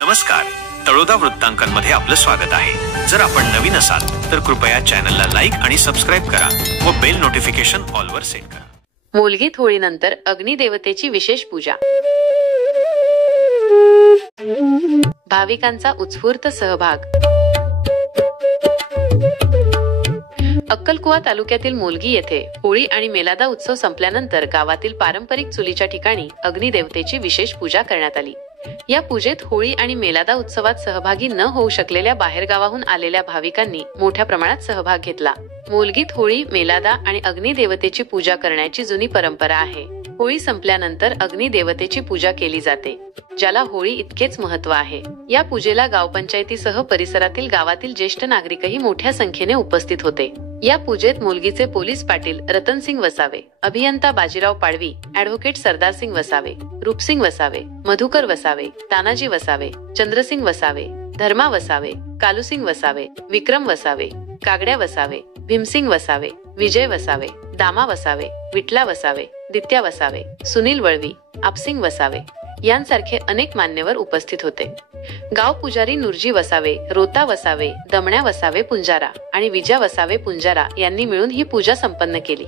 नमस्कार, तळोदा वृत्तांकनमध्ये आपलं स्वागत आहे। जर आपण नवीन असाल तर कृपया चॅनलला लाईक आणि सबस्क्राइब करा व बेल नोटिफिकेशन ऑल वर सेट करा। मोलगीत होळीनंतर अग्निदेवतेची विशेष पूजा। भाविकांचा उत्स्फूर्त सहभाग। अक्कलकुवा तालुक्यातील मोलगी येथे होळी आणि मेलादा उत्सव संपल्यानंतर गावातील पारंपरिक चुलीच्या ठिकाणी अग्निदेवतेची विशेष पूजा करण्यात आली। या पूजेत होळी आणि मेलादा उत्सवात सहभागी न होऊ शकलेल्या बाहेरगावाहून आलेल्या भाविकांनी मोठ्या प्रमाणात सहभाग घेतला। मोलगीत होळी, मेलादा आणि अग्निदेवतेची पूजा करण्याची जुनी परंपरा आहे। होळी संपल्यानंतर अग्निदेवतेची पूजा केली जाते, ज्याला होळी इतकेच महत्त्व आहे। या पूजेला गावपंचायतीसह परिसरातील गावातील ज्येष्ठ नागरिकही मोठ्या संख्येने उपस्थित होते। या पूजेत मोलगीचे पोलीस पाटील रतनसिंग वसावे, अभियंता बाजीराव पाडवी, ॲडव्होकेट सरदारसिंग वसावे, रूपसिंग वसावे, मधुकर वसावे, तानाजी वसावे, चंद्रसिंग वसावे, धर्मा वसावे, कालूसिंग वसावे, विक्रम वसावे, कागड्या वसावे, भीमसिंग वसावे, विजय वसावे, दामा वसावे, विठला वसावे, दित्या वसावे, सुनील वळवी, आपसिंग वसावे यांसारखे अनेक मान्यवर उपस्थित होते। गाव पुजारी नुरजी वसावे, रोता वसावे, दमण्या वसावे पुंजारा आणि विजय वसावे पुंजारा यांनी मिळून ही पूजा संपन्न केली।